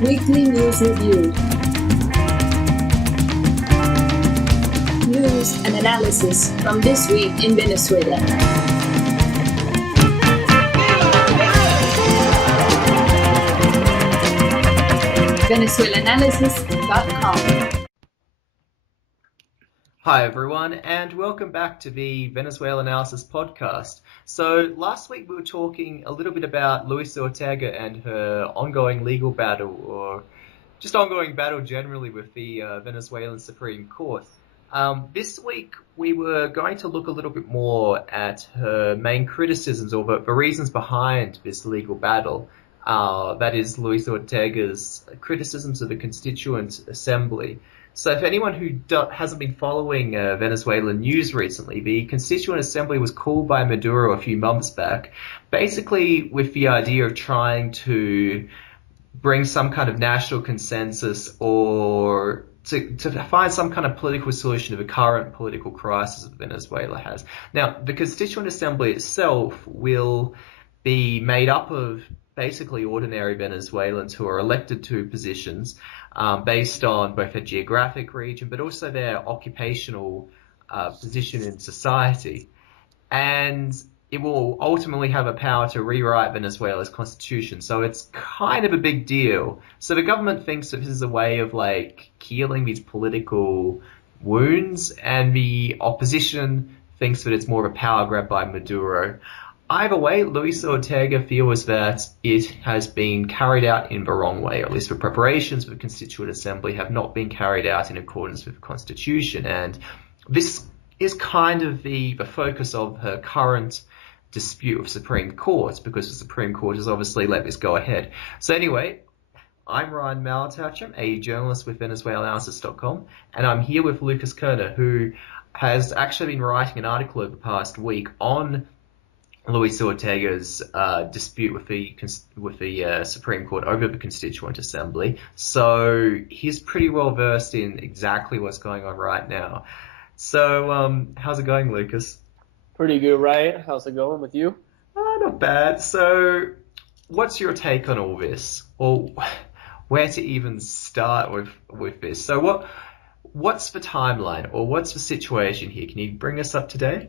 Weekly News Review. News and analysis from this week in Venezuela. VenezuelaAnalysis.com. Hi everyone, and welcome back to the Venezuela Analysis podcast. So last week we were talking a little bit about Luis Ortega and her ongoing legal battle, or just ongoing battle generally with the Venezuelan Supreme Court. This week we were going to look a little bit more at her main criticisms or the reasons behind this legal battle. That is Luis Ortega's criticisms of the Constituent Assembly. So if anyone who hasn't been following Venezuelan news recently, the Constituent Assembly was called by Maduro a few months back, basically with the idea of trying to bring some kind of national consensus or to find some kind of political solution to the current political crisis that Venezuela has. Now, the Constituent Assembly itself will be made up of basically ordinary Venezuelans who are elected to positions based on both their geographic region but also their occupational position in society. And it will ultimately have a power to rewrite Venezuela's constitution. So it's kind of a big deal. So the government thinks that this is a way of like healing these political wounds, and the opposition thinks that it's more of a power grab by Maduro. Either way, Luis Ortega feels that it has been carried out in the wrong way, or at least the preparations for the Constituent Assembly have not been carried out in accordance with the Constitution. And this is kind of the focus of her current dispute with Supreme Court, because the Supreme Court has obviously let this go ahead. So anyway, I'm Ryan Malatacham, a journalist with VenezuelaAnalysis.com, and I'm here with Lucas Kerner, who has actually been writing an article over the past week on Luis Ortega's dispute with the Supreme Court over the Constituent Assembly. So he's pretty well versed in exactly what's going on right now. So how's it going, Lucas? Pretty good, right? How's it going with you? Not bad. So what's your take on all this? Or where to even start with this? So what's the timeline, or what's the situation here? Can you bring us up to date?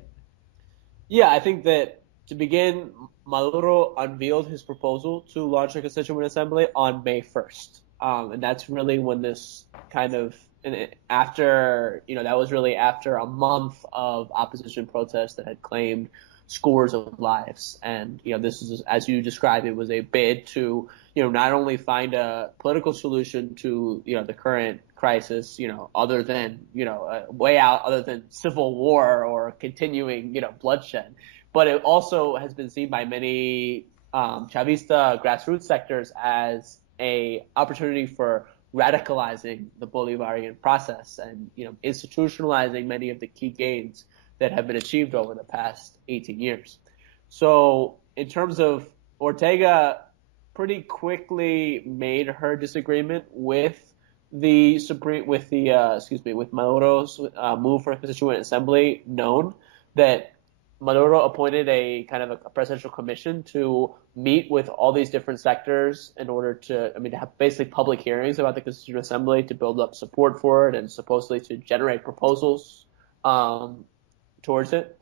Yeah, I think that to begin, Maduro unveiled his proposal to launch a Constituent Assembly on May 1st. And that's really when this kind of, that was really after a month of opposition protests that had claimed scores of lives. And, this is, as you described, it was a bid to, not only find a political solution to, the current crisis, other than, a way out other than civil war or continuing, bloodshed. But it also has been seen by many Chavista grassroots sectors as a opportunity for radicalizing the Bolivarian process and, institutionalizing many of the key gains that have been achieved over the past 18 years. So in terms of Ortega, pretty quickly made her disagreement with Maduro's move for a Constituent Assembly known. That Maduro appointed a kind of a presidential commission to meet with all these different sectors in order to have basically public hearings about the Constituent Assembly to build up support for it and supposedly to generate proposals towards it.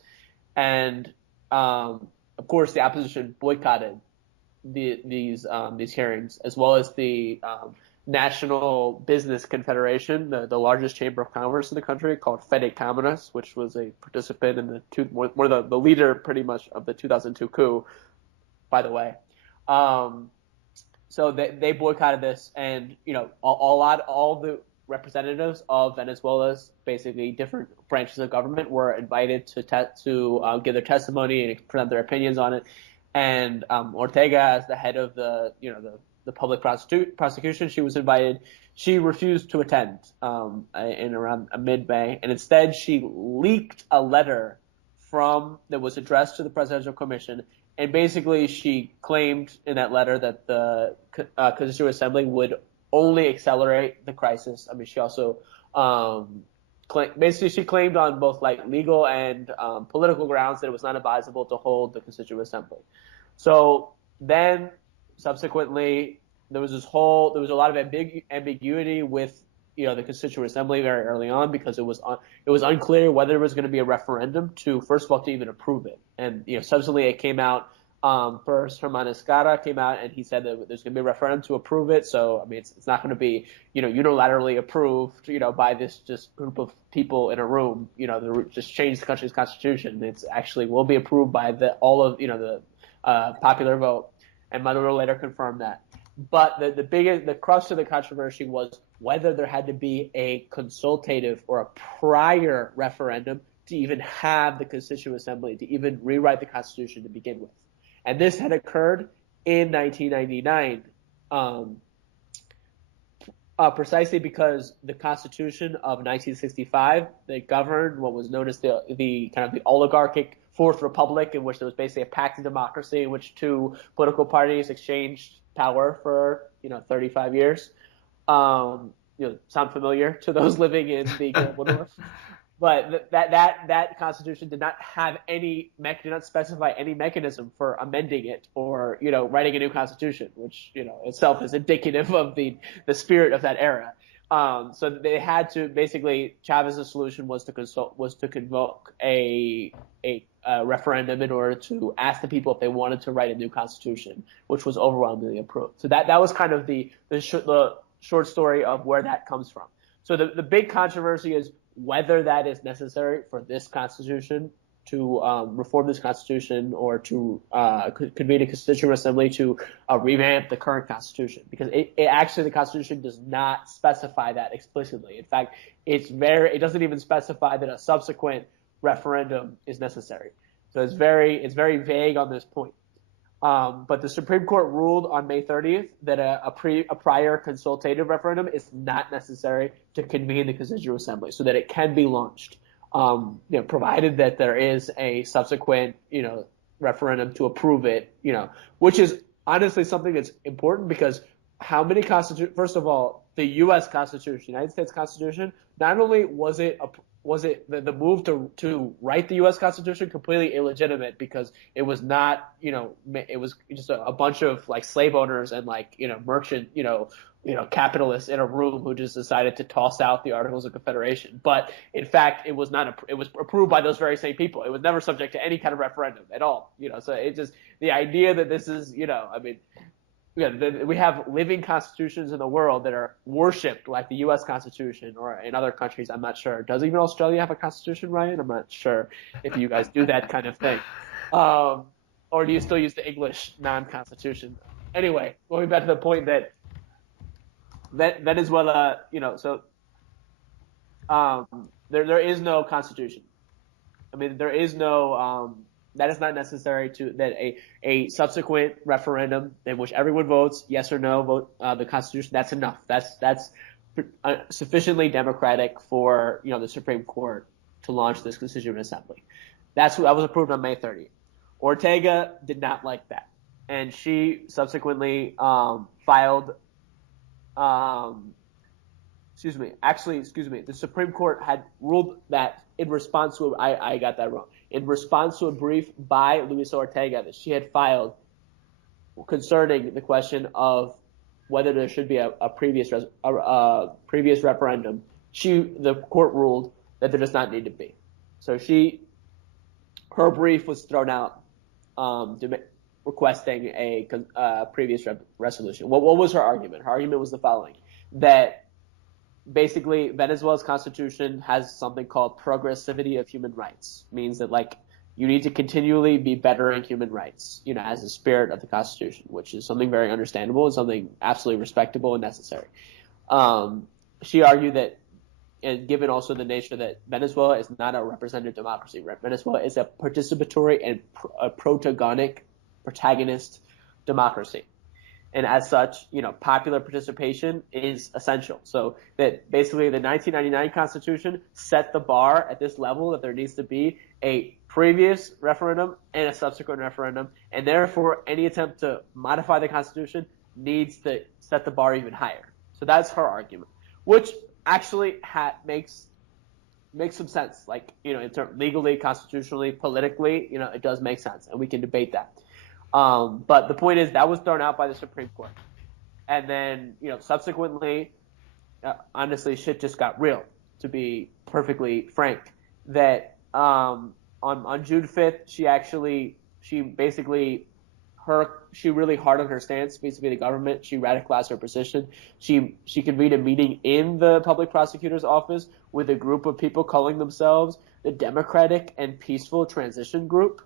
And of course, the opposition boycotted these hearings, as well as the National Business Confederation, the largest chamber of commerce in the country, called Fede Cámaras, which was a participant in the leader pretty much of the 2002 coup, by the way. So they boycotted this, and all the representatives of Venezuela's basically different branches of government were invited to give their testimony and present their opinions on it. And Ortega, as the head of the public prosecution, she was invited. She refused to attend in around mid-May, and instead she leaked a letter that was addressed to the Presidential Commission, and basically she claimed in that letter that the Constituent Assembly would only accelerate the crisis. She also she claimed on both legal and political grounds that it was not advisable to hold the Constituent Assembly. So then, subsequently, there was a lot of ambiguity with the Constituent Assembly very early on, because it was unclear whether there was going to be a referendum to, first of all, to even approve it. And subsequently it came out. First, Herman Escara came out and he said that there's going to be a referendum to approve it. So, I mean, it's not going to be, unilaterally approved, by this just group of people in a room, that just change the country's constitution. It's actually will be approved by the popular vote. And Maduro later confirmed that. But the crux of the controversy was whether there had to be a consultative or a prior referendum to even have the Constituent Assembly, to even rewrite the Constitution to begin with. And this had occurred in 1999, precisely because the Constitution of 1965 that governed what was known as the kind of the oligarchic Fourth Republic, in which there was basically a pact of democracy in which two political parties exchanged power for 35 years. Sound familiar to those living in the global north? But that Constitution did not specify any mechanism for amending it or writing a new Constitution, which itself is indicative of the spirit of that era. So they had to basically, Chavez's solution was to convoke a referendum in order to ask the people if they wanted to write a new Constitution, which was overwhelmingly approved. So that was kind of the short story of where that comes from. So the big controversy is whether that is necessary for this Constitution to reform this Constitution, or to convene a Constituent Assembly to revamp the current Constitution, because actually the Constitution does not specify that explicitly. In fact, it doesn't even specify that a subsequent referendum is necessary. So it's very vague on this point. But the Supreme Court ruled on May 30th that a prior consultative referendum is not necessary to convene the Constituent Assembly, so that it can be launched, provided that there is a subsequent, referendum to approve it, which is honestly something that's important, because how many first of all, the U.S. Constitution, United States Constitution, not only was it the move to write the U.S. Constitution completely illegitimate, because it was not, it was just a bunch of like slave owners and merchant, capitalists in a room who just decided to toss out the Articles of Confederation. But in fact, it was approved by those very same people. It was never subject to any kind of referendum at all. So it just, the idea that this is, we have living constitutions in the world that are worshipped, like the U.S. Constitution, or in other countries, I'm not sure. Does even Australia have a constitution, Ryan? I'm not sure if you guys do that kind of thing. Or do you still use the English non-constitution? Anyway, going back to the point that Venezuela, there is no constitution. I mean, there is no that is not necessary a subsequent referendum in which everyone votes yes or no, vote the Constitution. That's enough. That's sufficiently democratic for the Supreme Court to launch this Constituent Assembly. That was approved on May 30th. Ortega did not like that, and she subsequently filed. The Supreme Court had ruled that in response to I got that wrong. In response to a brief by Luisa Ortega that she had filed concerning the question of whether there should be a previous referendum, the court ruled that there does not need to be. So her brief was thrown out, requesting a previous resolution. What was her argument? Her argument was the following: that basically Venezuela's constitution has something called progressivity of human rights. It means that you need to continually be bettering human rights, as the spirit of the Constitution, which is something very understandable and something absolutely respectable and necessary. She argued that, and given also the nature that Venezuela is not a representative democracy, right? Venezuela is a participatory and a protagonist democracy. And as such, popular participation is essential. So that basically the 1999 Constitution set the bar at this level that there needs to be a previous referendum and a subsequent referendum. And therefore, any attempt to modify the Constitution needs to set the bar even higher. So that's her argument, which actually makes some sense. In terms legally, constitutionally, politically, it does make sense. And we can debate that. But the point is that was thrown out by the Supreme Court. And then, subsequently, honestly, shit just got real, to be perfectly frank. That on June 5th, she basically she really hardened her stance vis-a-vis the government. She radicalized her position. She convened a meeting in the public prosecutor's office with a group of people calling themselves the Democratic and Peaceful Transition Group,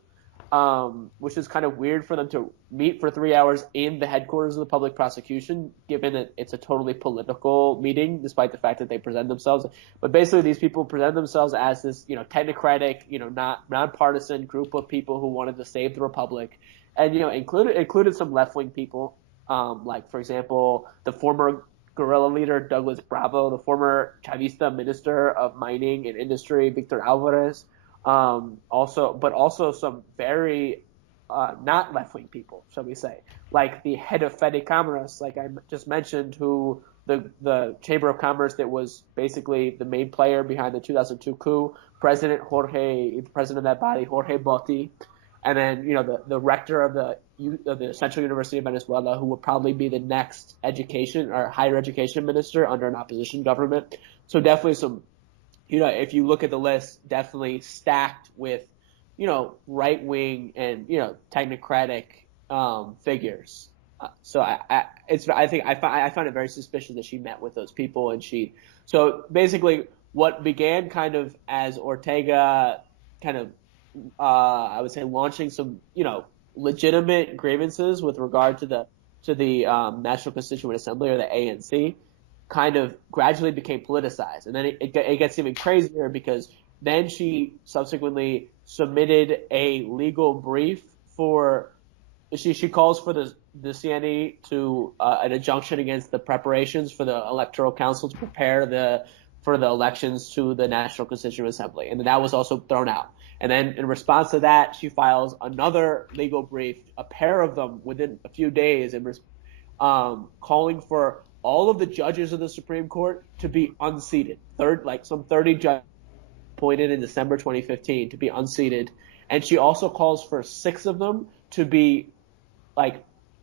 which is kind of weird for them to meet for 3 hours in the headquarters of the public prosecution, given that it's a totally political meeting, despite the fact that they present themselves. But basically, these people present themselves as this, technocratic, not nonpartisan group of people who wanted to save the republic, and included some left-wing people, like for example, the former guerrilla leader Douglas Bravo, the former Chavista Minister of Mining and Industry Victor Alvarez. Also some very not left-wing people, shall we say, like the head of Fede Cámaras, like I just mentioned, who the Chamber of Commerce that was basically the main player behind the 2002 coup, the president of that body, Jorge Botti, and then the rector of the Central University of Venezuela, who will probably be the next education or higher education minister under an opposition government. So definitely some. If you look at the list, definitely stacked with, right-wing and, technocratic figures. So I find it very suspicious that she met with those people, and so basically what began kind of as Ortega kind of, I would say, launching some, legitimate grievances with regard to the National Constituent Assembly, or the ANC, kind of gradually became politicized. And then it gets even crazier, because then she subsequently submitted a legal brief she calls for the CNE to an injunction against the preparations for the Electoral Council to prepare for the elections to the National Constituent Assembly. And that was also thrown out. And then in response to that, she files another legal brief, a pair of them within a few days, and calling for all of the judges of the Supreme Court to be unseated. Some 30 judges appointed in December 2015 to be unseated. And she also calls for 6 of them to be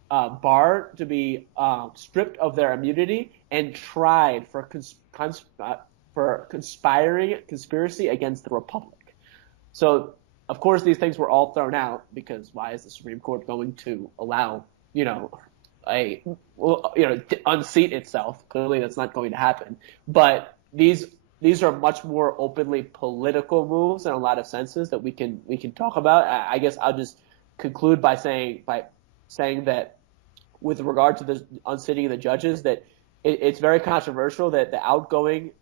barred, to be stripped of their immunity and tried for conspiracy against the Republic. So, of course, these things were all thrown out, because why is the Supreme Court going to allow, unseat itself? Clearly, that's not going to happen. But these are much more openly political moves in a lot of senses that we can talk about. I guess I'll just conclude by saying that with regard to the unseating of the judges, that it's very controversial that the outgoing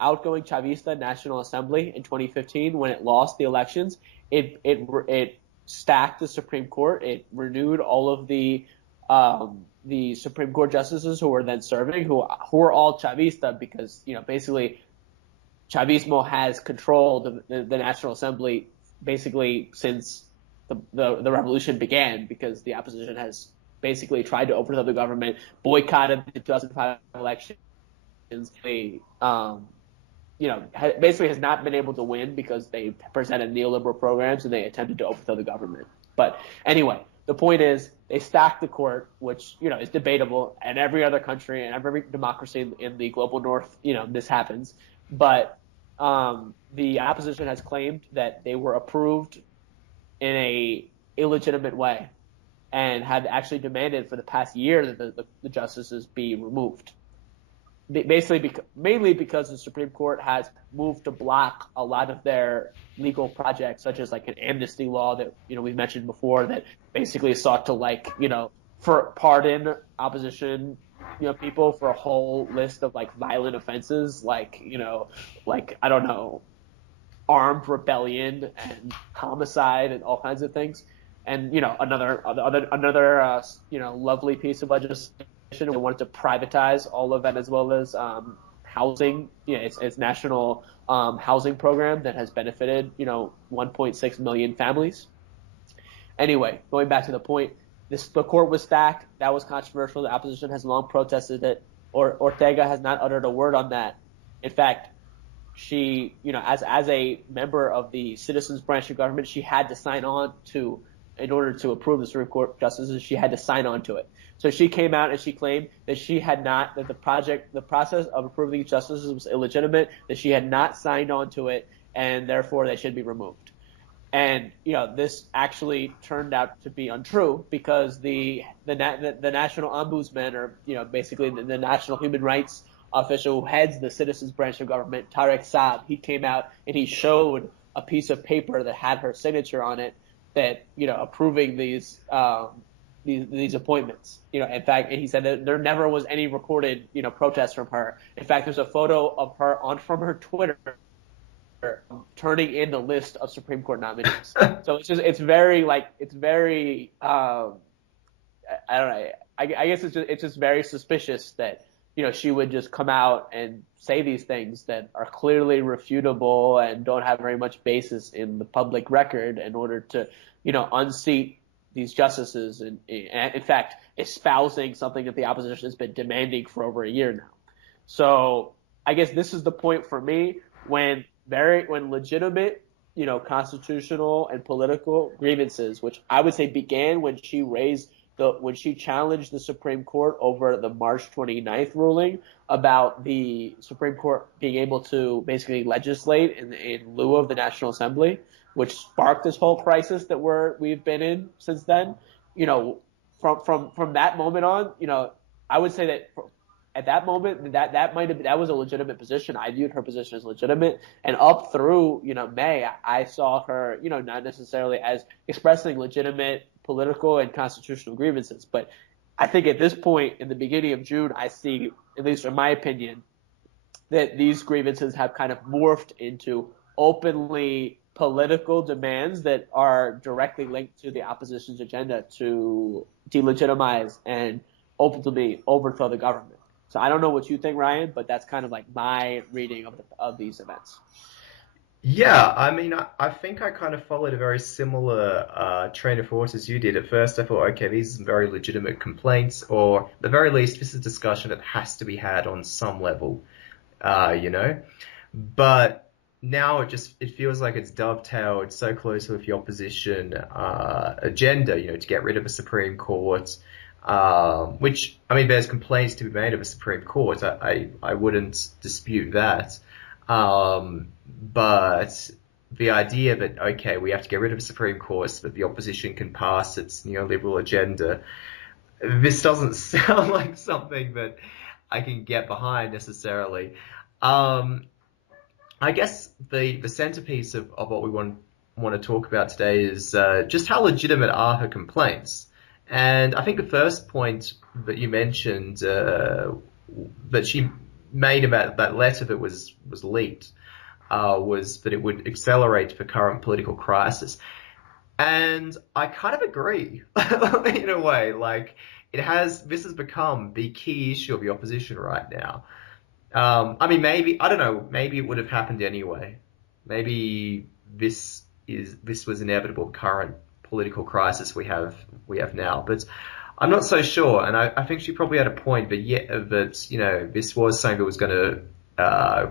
Chavista National Assembly in 2015, when it lost the elections, it stacked the Supreme Court. It renewed all of the Supreme Court justices who were then serving, who are all Chavista, because basically Chavismo has controlled the National Assembly basically since the revolution began, because the opposition has basically tried to overthrow the government, boycotted the 2005 elections, basically has not been able to win because they presented neoliberal programs and they attempted to overthrow the government. But anyway, the point is they stacked the court, which, is debatable, and every other country and every democracy in the global north, this happens. But the opposition has claimed that they were approved in a illegitimate way, and have actually demanded for the past year that the justices be removed. Basically, mainly because the Supreme Court has moved to block a lot of their legal projects, such as like an amnesty law that we've mentioned before, that basically sought to pardon opposition people for a whole list of violent offenses, I don't know, armed rebellion and homicide and all kinds of things. And another lovely piece of legislation, we wanted to privatize all of Venezuela's housing, its national housing program that has benefited 1.6 million families. Anyway, going back to the point, the court was stacked. That was controversial. The opposition has long protested it. Ortega has not uttered a word on that. In fact, she, as a member of the citizens branch of government, she had to sign on to, in order to approve the Supreme Court justices, she had to sign on to it. So she came out and she claimed that that the process of approving these justices was illegitimate, that she had not signed on to it, and therefore they should be removed. And this actually turned out to be untrue, because the national ombudsman, or basically the national human rights official who heads the citizens branch of government, Tarek Saab, he came out and he showed a piece of paper that had her signature on it, that approving these appointments. In fact, and he said that there never was any recorded protest from her. In fact, there's a photo of her from her Twitter turning in the list of Supreme Court nominees. So it's very I don't know. I guess it's just very suspicious that she would just come out and say these things that are clearly refutable and don't have very much basis in the public record in order to unseat these justices, and in fact espousing something that the opposition has been demanding for over a year now. So I guess this is the point for me when legitimate, constitutional and political grievances, which I would say began when she challenged the Supreme Court over the March 29th ruling about the Supreme Court being able to basically legislate in lieu of the National Assembly, which sparked this whole crisis that we've been in since then. From that moment on, I would say that at that moment, that was a legitimate position. I viewed her position as legitimate, and up through May, I saw her not necessarily as expressing legitimate political and constitutional grievances. But I think at this point, in the beginning of June, I see, at least in my opinion, that these grievances have kind of morphed into openly political demands that are directly linked to the opposition's agenda to delegitimize and ultimately overthrow the government. So I don't know what you think, Ryan, but that's kind of like my reading of these events. Yeah, I mean, I think I kind of followed a very similar train of thought as you did. At first, I thought, okay, these are some very legitimate complaints, or at the very least, this is a discussion that has to be had on some level, But now it feels like it's dovetailed so closely with the opposition agenda, to get rid of the Supreme Court. Which, I mean, there's complaints to be made of the Supreme Court. I wouldn't dispute that. But the idea that, okay, we have to get rid of the Supreme Court so that the opposition can pass its neoliberal agenda, this doesn't sound like something that I can get behind necessarily. I guess the centerpiece of what we want to talk about today is just how legitimate are her complaints. And I think the first point that you mentioned that she made about that letter that was leaked was that it would accelerate the current political crisis. And I kind of agree in a way. Like, this has become the key issue of the opposition right now. I mean, I don't know, maybe it would have happened anyway. Maybe this was inevitable, current political crisis we have now, but I'm not so sure. And I think she probably had a point, but this was something that was going to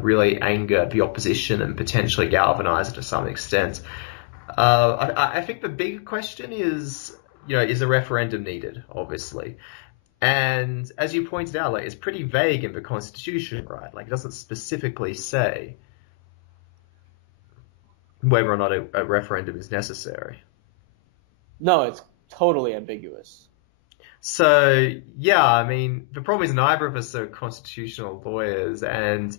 really anger the opposition and potentially galvanize it to some extent. I think the big question is a referendum needed, obviously? And as you pointed out, it's pretty vague in the Constitution, right? It doesn't specifically say whether or not a referendum is necessary. No, it's totally ambiguous. So, yeah, I mean, the problem is neither of us are constitutional lawyers, and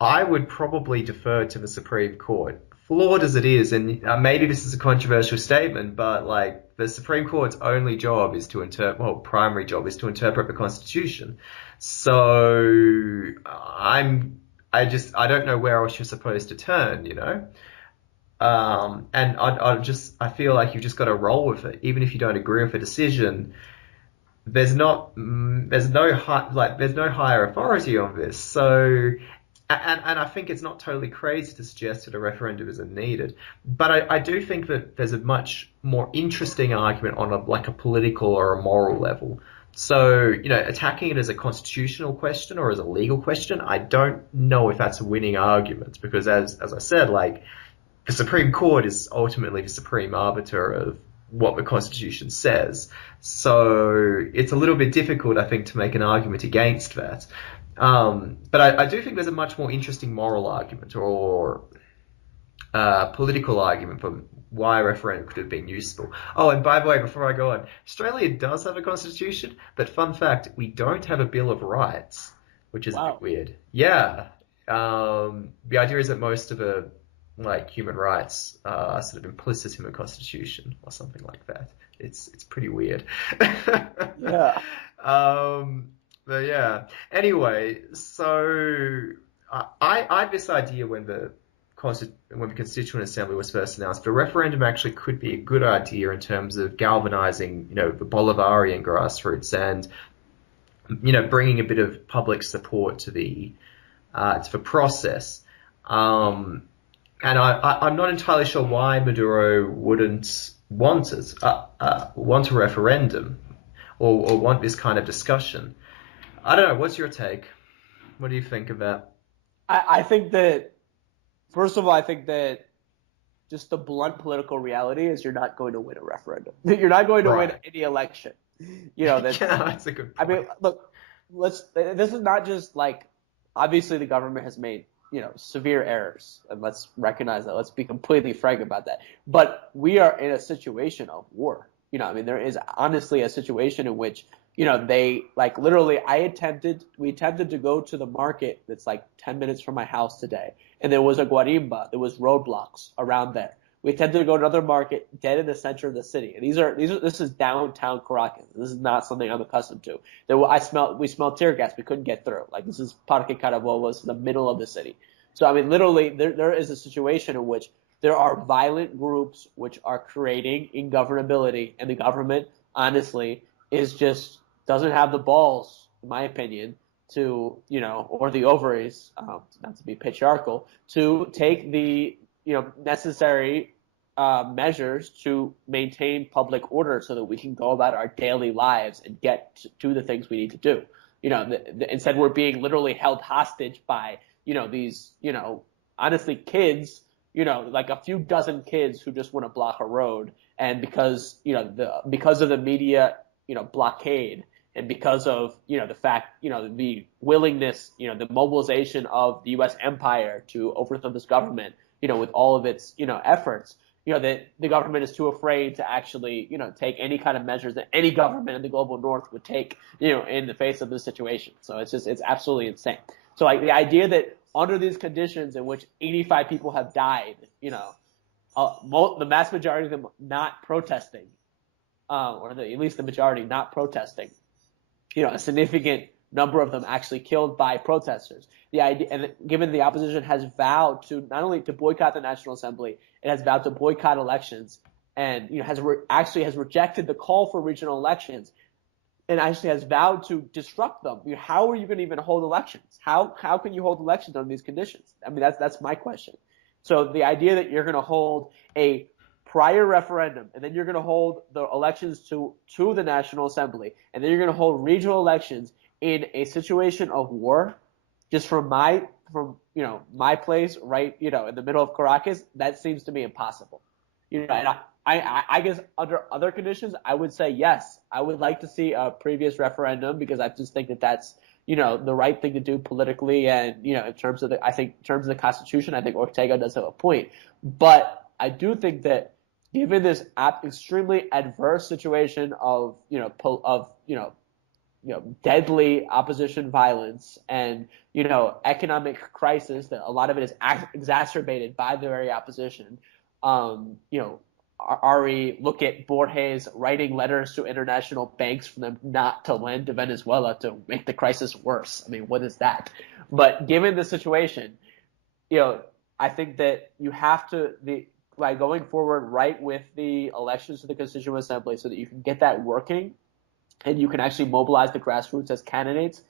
I would probably defer to the Supreme Court. Flawed as it is, and maybe this is a controversial statement, but the Supreme Court's only job is primary job is to interpret the Constitution. So I don't know where else you're supposed to turn, And I feel like you've just got to roll with it, even if you don't agree with a decision. There's no higher authority on this. So, and I think it's not totally crazy to suggest that a referendum isn't needed. But I do think that there's a much more interesting argument on a political or a moral level. So, attacking it as a constitutional question or as a legal question, I don't know if that's a winning argument, because as I said, the Supreme Court is ultimately the supreme arbiter what the Constitution says. So it's a little bit difficult, I think, to make an argument against that. But I do think there's a much more interesting moral argument or political argument for why a referendum could have been useful. Oh, and by the way, before I go on, Australia does have a constitution, but fun fact, we don't have a Bill of Rights, which is a bit weird. Yeah. The idea is that most of the human rights are sort of implicit in the constitution or something like that. It's pretty weird. Yeah. But yeah. Anyway, so I had this idea when the Constituent Assembly was first announced, the referendum actually could be a good idea in terms of galvanizing, the Bolivarian grassroots and, bringing a bit of public support to the process. And I'm not entirely sure why Maduro wouldn't want it, want a referendum or want this kind of discussion. I don't know. What's your take? What do you think of that? I think that, first of all, I think that just the blunt political reality is you're not going to win a referendum. You're not going to win any election. That's a good point. I mean, look, this is not just obviously the government has made, severe errors, and let's recognize that. Let's be completely frank about that. But we are in a situation of war. There is honestly a situation in which, they literally, we attempted to go to the market that's 10 minutes from my house today. And there was a guarimba, there was roadblocks around there. We attempted to go to another market dead in the center of the city. And this is downtown Caracas. This is not something I'm accustomed to. We smelled tear gas. We couldn't get through. This is Parque Carabobo, the middle of the city. So, literally, there is a situation in which there are violent groups which are creating ingovernability, and the government, honestly, doesn't have the balls, in my opinion, to, or the ovaries, not to be patriarchal, to take the, necessary measures to maintain public order so that we can go about our daily lives and get to the things we need to do. Instead we're being literally held hostage by, these, honestly kids, a few dozen kids who just want to block a road. And because of the media, blockade, and because of, the fact, the willingness, the mobilization of the U.S. empire to overthrow this government, with all of its, efforts, that the government is too afraid to actually, take any kind of measures that any government in the global north would take, in the face of this situation. So it's absolutely insane. So the idea that under these conditions in which 85 people have died, the vast majority of them not protesting, at least the majority not protesting, a significant number of them actually killed by protesters. The idea, and given the opposition has vowed to not only to boycott the National Assembly, it has vowed to boycott elections, and has rejected the call for regional elections, and actually has vowed to disrupt them. How are you going to even hold elections? How can you hold elections under these conditions? That's my question. So the idea that you're going to hold a prior referendum, and then you're going to hold the elections to the National Assembly, and then you're going to hold regional elections in a situation of war, just from my place, right, in the middle of Caracas, that seems to me impossible. And I guess under other conditions, I would say yes. I would like to see a previous referendum because I just think that that's, the right thing to do politically, and in terms of the Constitution, I think Ortega does have a point. But I do think that given this extremely adverse situation of deadly opposition violence and economic crisis, that a lot of it is exacerbated by the very opposition. Ari, look at Borges writing letters to international banks for them not to lend to Venezuela to make the crisis worse. What is that? But given the situation, I think that you have to by going forward right with the elections to the Constituent Assembly so that you can get that working, and you can actually mobilize the grassroots as candidates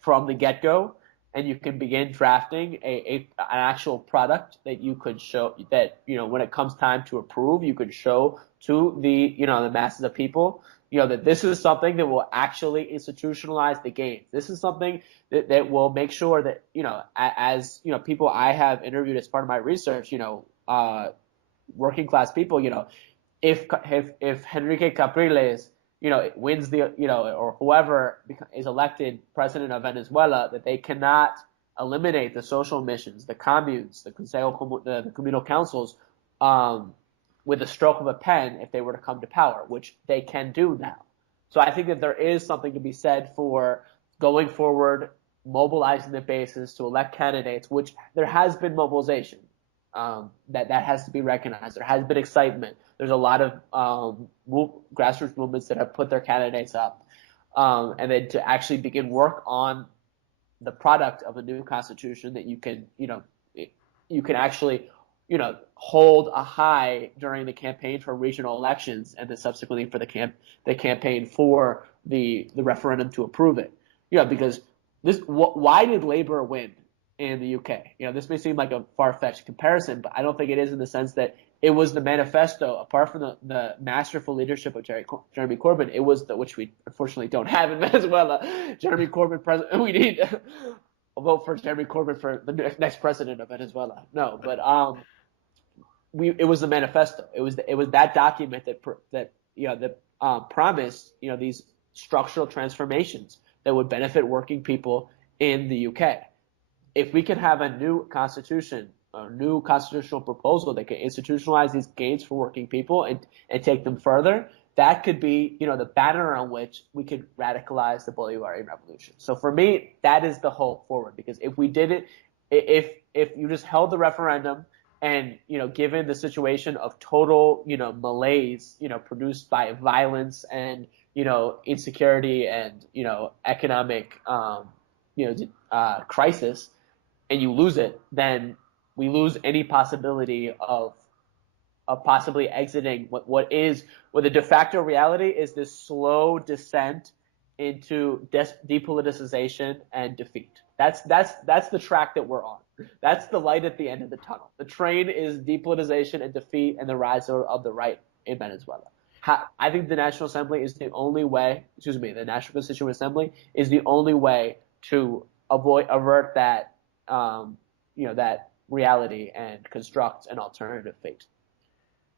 from the get-go, and you can begin drafting an actual product that you could show that, when it comes time to approve, you could show to the masses of people, that this is something that will actually institutionalize the gains. This is something that will make sure that, as people I have interviewed as part of my research, working class people, if Henrique Capriles, wins or whoever is elected president of Venezuela, that they cannot eliminate the social missions, the communes, the communal councils, with a stroke of a pen if they were to come to power, which they can do now. So I think that there is something to be said for going forward, mobilizing the bases to elect candidates, which there has been mobilization. That has to be recognized. There has been excitement. There's a lot of grassroots movements that have put their candidates up, and then to actually begin work on the product of a new constitution that you can actually hold a high during the campaign for regional elections, and then subsequently for the campaign for the referendum to approve it. Because why did Labour win in the UK? This may seem like a far-fetched comparison, but I don't think it is, in the sense that it was the manifesto, apart from the masterful leadership of Jeremy Corbyn. It was which we unfortunately don't have in Venezuela. Jeremy Corbyn president. We need a vote for Jeremy Corbyn for the next president of Venezuela. No, but it was the manifesto. It was that document that promised these structural transformations that would benefit working people in the UK. If we can have a new constitution, a new constitutional proposal that can institutionalize these gains for working people and take them further, that could be the banner on which we could radicalize the Bolivarian revolution. So for me, that is the hope forward, because if we did it, if you just held the referendum, and given the situation of total malaise produced by violence and insecurity and economic crisis, and you lose it, then we lose any possibility of possibly exiting what the de facto reality is, this slow descent into depoliticization and defeat. That's the track that we're on. That's the light at the end of the tunnel. The train is depoliticization and defeat and the rise of the right in Venezuela. I think the National Assembly is the only way. The National Constituent Assembly is the only way to avert that that reality and construct an alternative fate.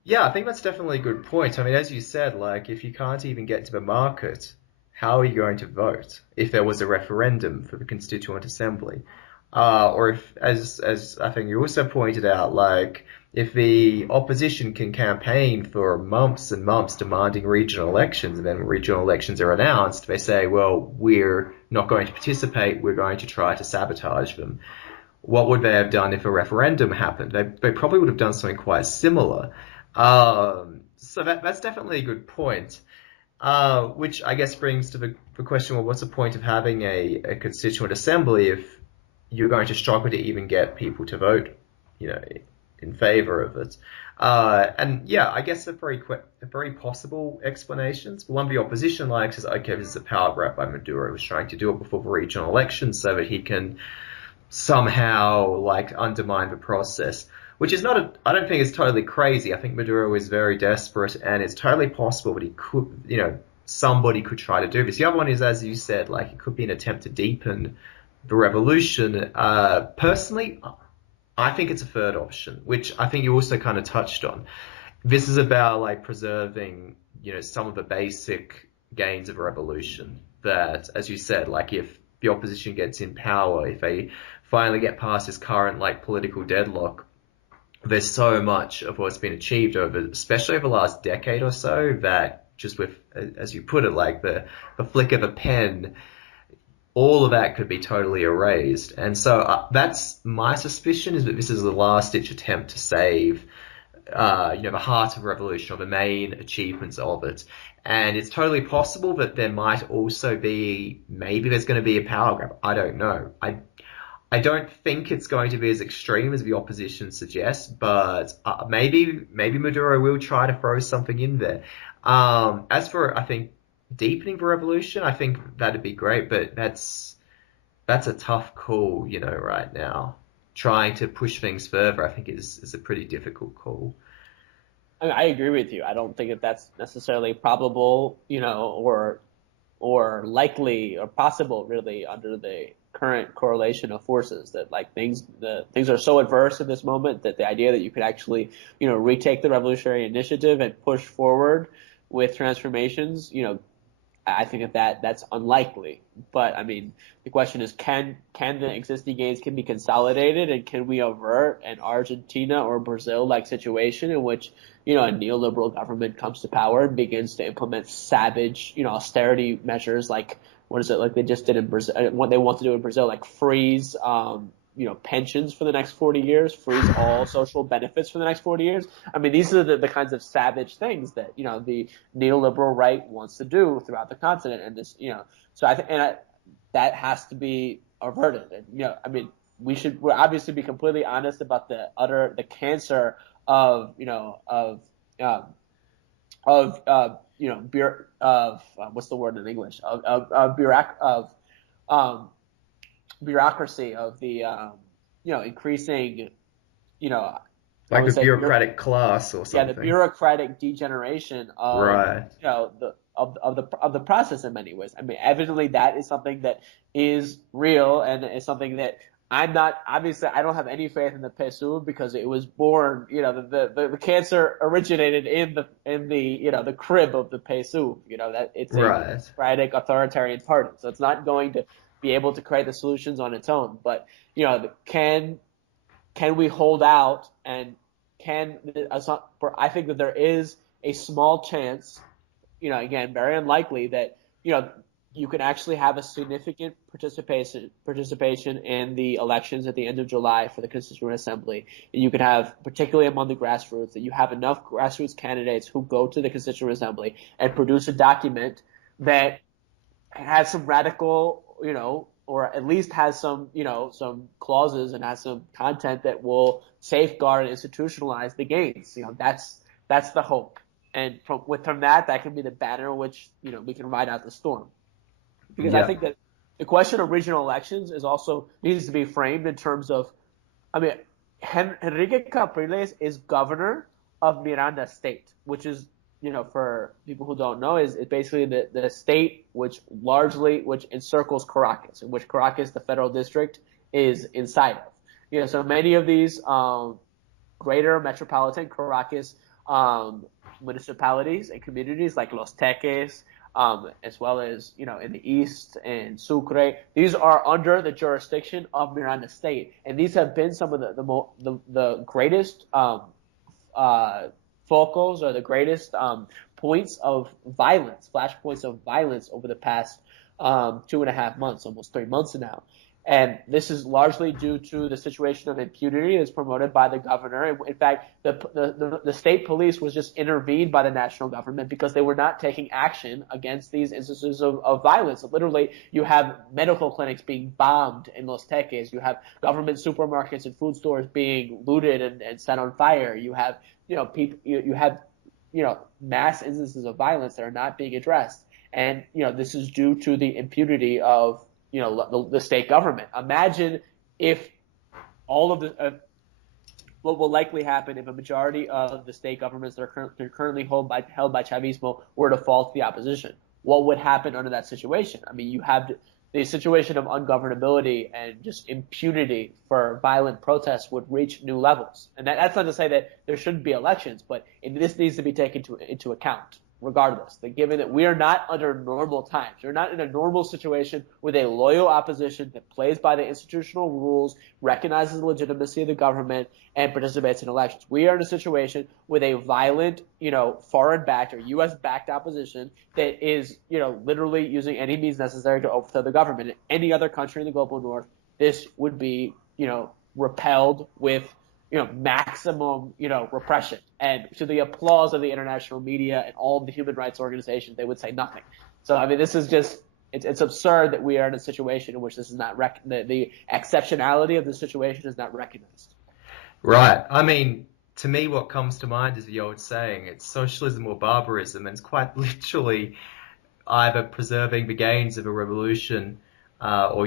Yeah, I think that's definitely a good point. I mean, as you said, like, if you can't even get to the market, how are you going to vote if there was a referendum for the Constituent Assembly? Or if, as I think you also pointed out, like, if the opposition can campaign for months and months demanding regional elections, and then when regional elections are announced, they say, well, we're not going to participate, we're going to try to sabotage them. What would they have done if a referendum happened? They probably would have done something quite similar. So that's definitely a good point. Which I guess brings to the question, well, what's the point of having a constituent assembly if you're going to struggle to even get people to vote, in favor of it? And yeah, I guess a very possible explanations. One of the opposition likes is, okay, this is a power grab by Maduro. He was trying to do it before the regional election so that he can somehow undermine the process. Which is I don't think it's totally crazy. I think Maduro is very desperate, and it's totally possible that he could, somebody could try to do this. The other one is, as you said, it could be an attempt to deepen the revolution. Personally, I think it's a third option, which I think you also kind of touched on. This is about preserving, some of the basic gains of a revolution. That, as you said, if the opposition gets in power, if they finally get past this current political deadlock, there's so much of what's been achieved especially over the last decade or so, that just with, as you put it, the flick of a pen, all of that could be totally erased. And so that's my suspicion, is that this is the last ditch attempt to save, the heart of revolution, or the main achievements of it. And it's totally possible that there might also be, maybe there's going to be a power grab. I don't know. I don't think it's going to be as extreme as the opposition suggests, but maybe Maduro will try to throw something in there. As for, I think, deepening the revolution, I think that'd be great, but that's a tough call, right now. Trying to push things further, I think, is a pretty difficult call. I agree with you. I don't think that's necessarily probable, or or likely or possible really under the current correlation of forces, that like things are so adverse in this moment that the idea that you could actually, retake the revolutionary initiative and push forward with transformations, I think that's unlikely. But I mean, the question is, can the existing gains can be consolidated, and can we avert an Argentina or Brazil like situation in which a neoliberal government comes to power and begins to implement savage austerity measures, like what is it, like they just did in Brazil, what they want to do in Brazil, like freeze pensions for the next 40 years, freeze all social benefits for the next 40 years. I mean, these are the kinds of savage things that, the neoliberal right wants to do throughout the continent. And this, so I think, that has to be averted. And, I mean, we'll obviously be completely honest about the cancer of, what's the word in English? Bureaucracy, of the increasing like the bureaucratic class or something. Yeah, the bureaucratic degeneration of right. The process in many ways. I mean, evidently that is something that is real, and it's something that I don't have any faith in the PSU, because it was born, the cancer originated in the crib of the PSU, that it's a democratic authoritarian party. So it's not going to be able to create the solutions on its own. But, can we hold out, and I think that there is a small chance, again, very unlikely, that, you can actually have a significant participation in the elections at the end of July for the Constituent Assembly. And you can have, particularly among the grassroots, that you have enough grassroots candidates who go to the Constituent Assembly and produce a document that has some radical, or at least has some, some clauses and has some content that will safeguard and institutionalize the gains. That's the hope. And from that can be the banner which, we can ride out the storm. Because I think that the question of regional elections needs to be framed in terms of, I mean, Enrique Capriles is governor of Miranda State, which is, for people who don't know, is basically the state which encircles Caracas, in which Caracas, the federal district, is inside of. So many of these greater metropolitan Caracas municipalities and communities, like Los Teques, as well as, in the east and Sucre, these are under the jurisdiction of Miranda State. And these have been some of the greatest focals, or the greatest points of violence, flashpoints of violence over the past 2.5 months, almost 3 months now. And this is largely due to the situation of impunity that's promoted by the governor. In fact, the state police was just intervened by the national government because they were not taking action against these instances of violence. Literally, you have medical clinics being bombed in Los Teques. You have government supermarkets and food stores being looted and set on fire. You have, mass instances of violence that are not being addressed. And, this is due to the impunity of, the state government. Imagine if all of what will likely happen if a majority of the state governments that are currently held by Chavismo were to fall to the opposition. What would happen under that situation? I mean, you have the situation of ungovernability, and just impunity for violent protests would reach new levels. And that's not to say that there shouldn't be elections, but this needs to be taken into account. Regardless, that given that we are not under normal times, we're not in a normal situation with a loyal opposition that plays by the institutional rules, recognizes the legitimacy of the government, and participates in elections. We are in a situation with a violent, foreign-backed or U.S.-backed opposition that is, literally using any means necessary to overthrow the government. In any other country in the global north, this would be, repelled with maximum, repression. And to the applause of the international media and all of the human rights organizations, they would say nothing. So, I mean, this is just, it's absurd that we are in a situation in which this is not, the exceptionality of the situation is not recognized. Right. I mean, to me, what comes to mind is the old saying, it's socialism or barbarism. And it's quite literally either preserving the gains of a revolution, or,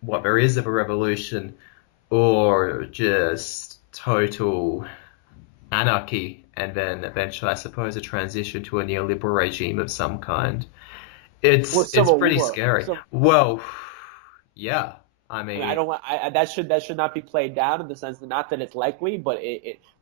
what there is of a revolution, or just total anarchy, and then eventually, I suppose, a transition to a neoliberal regime of some kind. It's Civil pretty War. scary. Well, yeah. I I mean, mean, that should not be played down in the sense that not that it's likely, but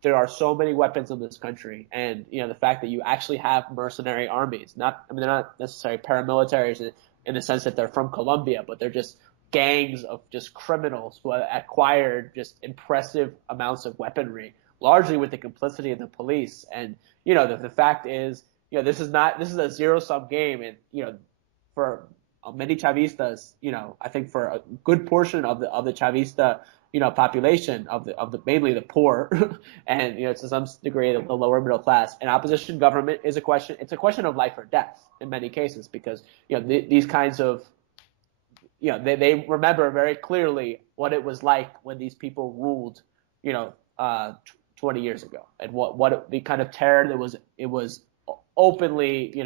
there are so many weapons in this country, and the fact that you actually have mercenary armies. They're not necessarily paramilitaries in the sense that they're from Colombia, but they're just gangs of just criminals who have acquired just impressive amounts of weaponry, largely with the complicity of the police. And the fact is, this is a zero-sum game, and for many Chavistas, I think for a good portion of the Chavista, population of the mainly the poor, and to some degree the lower middle class, an opposition government is a question. It's a question of life or death in many cases, because these kinds of they remember very clearly what it was like when these people ruled 20 years ago, and what the kind of terror that was openly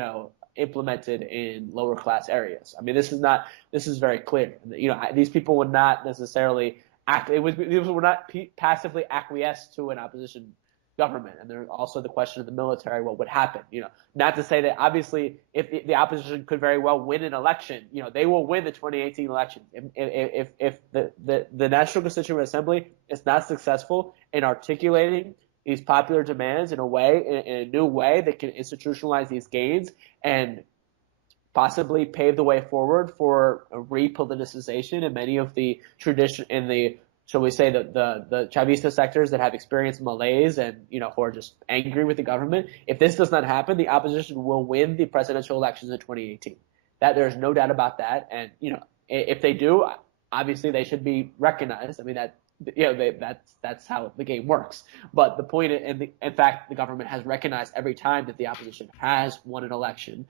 implemented in lower class areas. I mean, this is very clear. These people would not necessarily these would not passively acquiesce to an opposition government. And there's also the question of the military, what would happen. Not to say that obviously if the opposition could very well win an election, they will win the 2018 election. If the National Constituent Assembly is not successful in articulating these popular demands in a new way that can institutionalize these gains and possibly pave the way forward for a repoliticization in many of the tradition in the, shall we say, the Chavista sectors that have experienced malaise and who are just angry with the government. If this does not happen, the opposition will win the presidential elections in 2018. That there's no doubt about that. And if they do, obviously they should be recognized. I mean that's how the game works. But the point, in fact, the government has recognized every time that the opposition has won an election,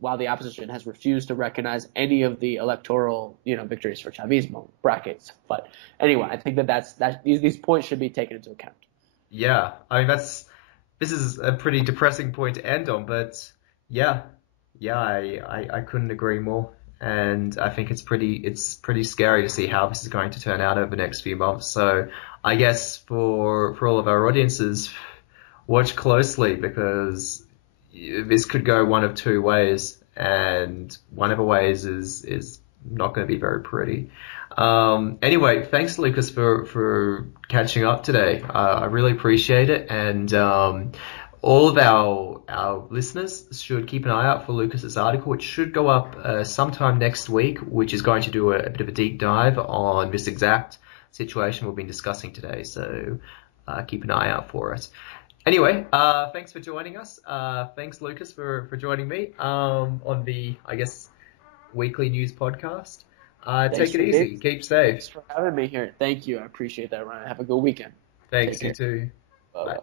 while the opposition has refused to recognize any of the electoral, victories for Chavismo brackets. But anyway, I think these points should be taken into account. yeah. I mean, this is a pretty depressing point to end on, but yeah, I couldn't agree more. And I think it's pretty scary to see how this is going to turn out over the next few months. So I guess for all of our audiences, watch closely, because this could go one of two ways, and one of the ways is not going to be very pretty. Anyway, thanks, Lucas, for catching up today. I really appreciate it, and all of our listeners should keep an eye out for Lucas's article, which should go up sometime next week, which is going to do a bit of a deep dive on this exact situation we've been discussing today. So keep an eye out for it. Anyway, thanks for joining us. Thanks, Lucas, for joining me on the, I guess, weekly news podcast. Take it easy. Keep safe. Thanks for having me here. Thank you. I appreciate that, Ryan. Have a good weekend. Thanks, you too. Bye-bye. Bye.